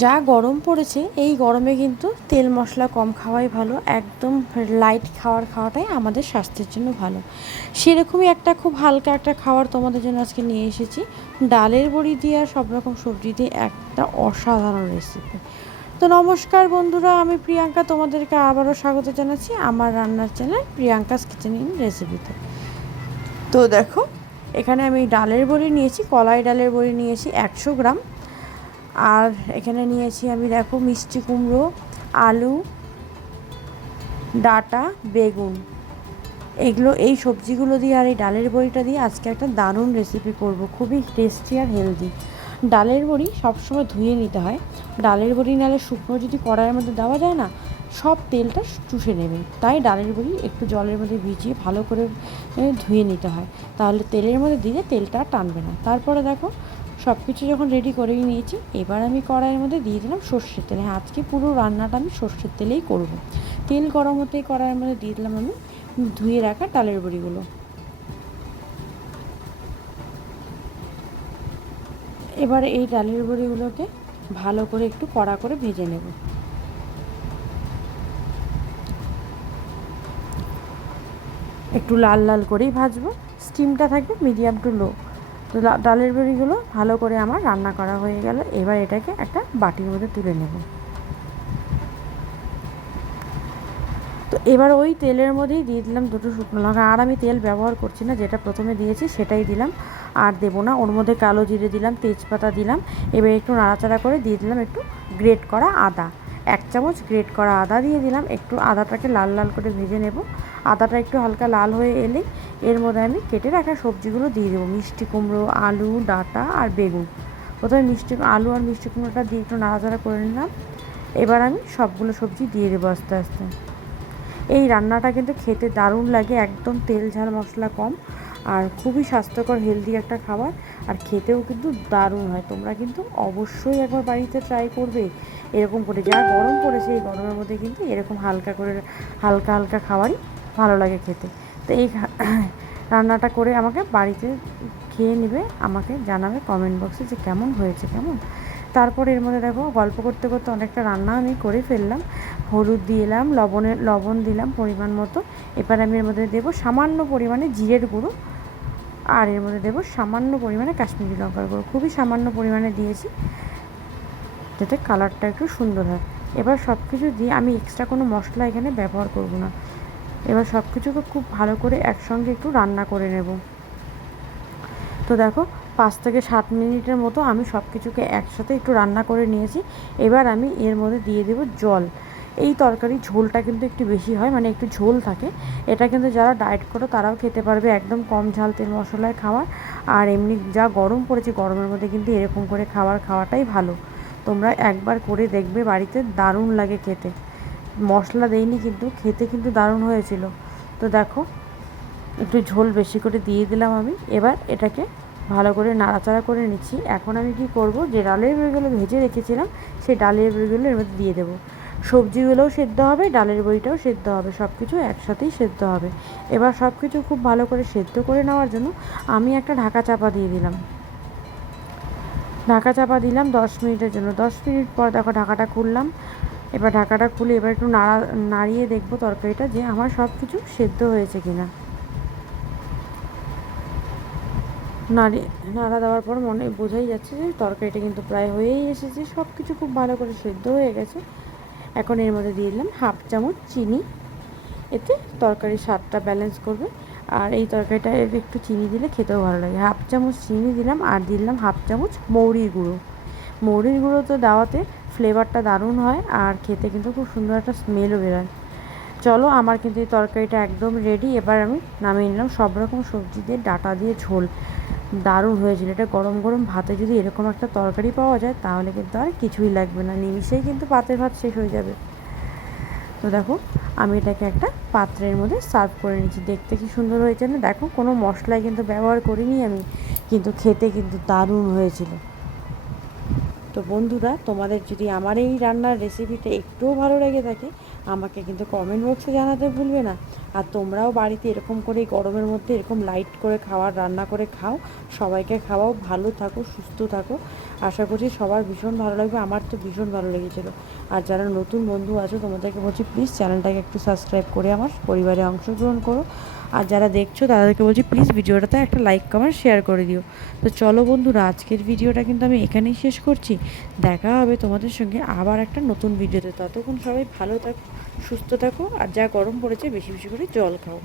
যা গরম পড়েছে এই গরমে কিন্তু তেল মশলা কম খাওয়াই ভালো, একদম লাইট খাওয়াটাই আমাদের স্বাস্থ্যের জন্য ভালো। সেরকমই একটা খুব হালকা একটা খাবার তোমাদের জন্য আজকে নিয়ে এসেছি, ডালের বড়ি দিয়ে আর সব রকম সবজি দিয়ে একটা অসাধারণ রেসিপি। তো নমস্কার বন্ধুরা, আমি প্রিয়াঙ্কা, তোমাদেরকে আবারও স্বাগত জানাচ্ছি আমার রান্নার চ্যানেল প্রিয়াঙ্কাস কিচেন ইন রেসিপিতে। তো দেখো, এখানে আমি ডালের বড়ি নিয়েছি, কলাই ডালের বড়ি নিয়েছি 100 গ্রাম। আর এখানে নিয়েছি আমি, দেখো, মিষ্টি কুমড়ো, আলু, ডাঁটা, বেগুন। এই সবজিগুলো দিয়ে আর এই ডালের বড়িটা দিয়ে আজকে একটা দারুণ রেসিপি করব, খুবই টেস্টি আর হেলদি। ডালের বড়ি সবসময় ধুয়ে নিতে হয়। ডালের বড়ি নাহলে শুকনো যদি কড়াইয়ের মধ্যে দেওয়া যায় না, সব তেলটা চুষে নেবে। তাই ডালের বড়ি একটু জলের মধ্যে ভিজিয়ে ভালো করে ধুয়ে নিতে হয়, তাহলে তেলের মধ্যে দিলে তেলটা টানবে না। তারপরে দেখো, সব কিছু যখন রেডি করেই নিয়েছি, এবার আমি কড়াইয়ের মধ্যে দিয়ে দিলাম সর্ষের তেল। হ্যাঁ, আজকে পুরো রান্নাটা আমি সর্ষের তেলেই করব। তেল গরম হতেই কড়াইয়ের মধ্যে দিয়ে দিলাম আমি ধুয়ে রাখা ডালের বড়িগুলো। এবার এই ডালের বড়িগুলোকে ভালো করে একটু কড়া করে ভেজে নেব। একটু লাল লাল করেই ভাজবো, স্টিমটা থাকবে মিডিয়াম টু লো। তো ডালের বড়িগুলো ভালো করে আমার রান্না করা হয়ে গেল। এবার এটাকে একটা বাটির মধ্যে তুলে নেব। তো এবার ওই তেলের মধ্যেই দিয়ে দিলাম 2টো শুকনো লঙ্কা। আর আমি তেল ব্যবহার করছি না, যেটা প্রথমে দিয়েছি সেটাই দিলাম, আর দেবো না। ওর মধ্যে কালো জিরে দিলাম, তেজপাতা দিলাম। এবার একটু নাড়াচাড়া করে দিয়ে দিলাম একটু গ্রেট করা আদা, 1 চামচ গ্রেট করা আদা দিয়ে দিলাম। একটু আদাটাকে লাল লাল করে ভেজে নেব। আদাটা একটু হালকা লাল হয়ে এলেই এর মধ্যে আমি কেটে রাখা সবজিগুলো দিয়ে দেবো, মিষ্টি কুমড়ো, আলু, ডাঁটা আর বেগুন। প্রথমে আলু আর মিষ্টি কুমড়োটা দিয়ে একটু নাড়াচাড়া করে নিলাম। এবার আমি সবগুলো সবজি দিয়ে দেবো আস্তে আস্তে। এই রান্নাটা কিন্তু খেতে দারুণ লাগে, একদম তেল ঝাল মশলা কম, আর খুবই স্বাস্থ্যকর হেলদি একটা খাবার, আর খেতেও কিন্তু দারুণ হয়। তোমরা কিন্তু অবশ্যই একবার বাড়িতে ট্রাই করবে এরকম করে। যা গরম পড়েছে এই গরমের মধ্যে কিন্তু এরকম হালকা করে হালকা হালকা খাবারই ভালো লাগে খেতে। তো এই রান্নাটা করে আমাকে বাড়িতে খেয়ে নেবে, আমাকে জানাবে কমেন্ট বক্সে যে কেমন হয়েছে, কেমন। তারপর এর মধ্যে দেখো, গল্প করতে করতে অনেকটা রান্না আমি করে ফেললাম। হলুদ দিলাম, লবণ দিলাম পরিমাণ মতো। এবার আমি এর মধ্যে দেবো সামান্য পরিমাণে জিরের গুঁড়ো, আর এর মধ্যে দেবো সামান্য পরিমাণে কাশ্মীরি লঙ্কার গুঁড়ো, খুবই সামান্য পরিমাণে দিয়েছি, যাতে কালারটা একটু সুন্দর হয়। এবার সব কিছু দিয়ে আমি এক্সট্রা কোনো মশলা এখানে ব্যবহার করব না। এবার সব কিছুকে খুব ভালো করে একসঙ্গে একটু রান্না করে নেব। তো দেখো, 5 থেকে 7 মিনিটের মতো আমি সব কিছুকে একসাথে একটু রান্না করে নিয়েছি। এবার আমি এর মধ্যে দিয়ে দেবো জল। এই তরকারি ঝোলটা কিন্তু একটু বেশি হয়, মানে একটু ঝোল থাকে। এটা কিন্তু যারা ডায়েট করো তারাও খেতে পারবে, একদম কম ঝাল তেল মশলায় খাওয়ার। আর এমনি যা গরম পড়েছে, গরমের মধ্যে কিন্তু এরকম করে খাওয়াটাই ভালো। তোমরা একবার করে দেখবে বাড়িতে, দারুণ লাগে খেতে। মশলা দেইনি কিন্তু খেতে কিন্তু দারুণ হয়েছিল। তো দেখো, একটু ঝোল বেশি করে দিয়ে দিলাম আমি। এবার এটাকে ভালো করে নাড়াচাড়া করে নিচ্ছি। এখন আমি কি করব, যে ডালের বড়িগুলো ভেজে রেখেছিলাম সেই ডালের বড়িগুলো এর মধ্যে দিয়ে দেবো। সবজিগুলোও সেদ্ধ হবে, ডালের বড়িটাও সেদ্ধ হবে, সব কিছু একসাথেই সেদ্ধ হবে। এবার সব কিছু খুব ভালো করে সেদ্ধ করে নেওয়ার জন্য আমি একটা ঢাকা চাপা দিয়ে দিলাম। ঢাকা চাপা দিলাম 10 মিনিটের জন্য। 10 মিনিট পর দেখো ঢাকাটা খুললাম। এবার ঢাকাটা খুলে এবার একটু নাড়িয়ে দেখবো তরকারিটা যে আমার সব কিছু সেদ্ধ হয়েছে কিনা। নাড়া দেওয়ার পর বোঝাই যাচ্ছে যে তরকারিটা কিন্তু প্রায় হয়েই এসেছে, সব কিছু খুব ভালো করে সেদ্ধ হয়ে গেছে। এখন এর মধ্যে দিয়ে দিলাম 1/2 চামচ চিনি, এতে তরকারির স্বাদটা ব্যালেন্স করবে। আর এই তরকারিটা একটু চিনি দিলে খেতেও ভালো লাগে। 1/2 চামচ চিনি দিলাম, আর দিলাম 1/2 চামচ মৌরির গুঁড়ো। মৌরির গুঁড়ো তো দেওয়াতে ফ্লেভারটা দারুণ হয়, আর খেতে কিন্তু খুব সুন্দর একটা স্মেলও বেরোয়। চলো, আমার কিন্তু এই তরকারিটা একদম রেডি। এবার আমি নামিয়ে নিলাম। সব রকম সবজি দিয়ে ডাঁটা দিয়ে ঝোল দারুণ হয়েছিল। এটা গরম গরম ভাতে যদি এরকম একটা তরকারি পাওয়া যায়, তাহলে কিন্তু আর কিছুই লাগবে না, নিমিষেই কিন্তু পাতের ভাত শেষ হয়ে যাবে। তো দেখো, আমি এটাকে একটা পাত্রের মধ্যে সার্ভ করে নিচ্ছি। দেখতে কি সুন্দর হয়েছে না? দেখো, কোনো মশলাই কিন্তু ব্যবহার করিনি আমি, কিন্তু খেতে কিন্তু দারুণ হয়েছিল। তো বন্ধুরা, তোমাদের যদি আমার এই রান্নার রেসিপিটা একটুও ভালো লেগে থাকে আমাকে কিন্তু কমেন্ট বক্সে জানাতে ভুলবে না। আর তোমরাও বাড়িতে এরকম করে গরমের মধ্যে এরকম লাইট করে খাওয়ার রান্না করে খাও, সবাইকে খাওয়াও, ভালো থাকো, সুস্থ থাকো। আশা করছি সবার ভীষণ ভালো লাগবে, আমার তো ভীষণ ভালো লেগেছিলো। আর যারা নতুন বন্ধু আছো তোমাদেরকে বলছি প্লিজ চ্যানেলটাকে একটু সাবস্ক্রাইব করে আমার পরিবারে অংশগ্রহণ করো। আর যারা দেখছো তাদেরকে বলছি প্লিজ ভিডিওটাতে একটা লাইক কমেন্ট শেয়ার করে দিও। তো চলো বন্ধুরা, আজকের ভিডিওটা কিন্তু আমি এখানেই শেষ করছি। দেখা হবে তোমাদের সঙ্গে আবার একটা নতুন ভিডিওতে। ততক্ষণ সবাই ভালো থাকো, সুস্থ থাকো, আর যা গরম পড়েছে বেশি বেশি করে জল খাও।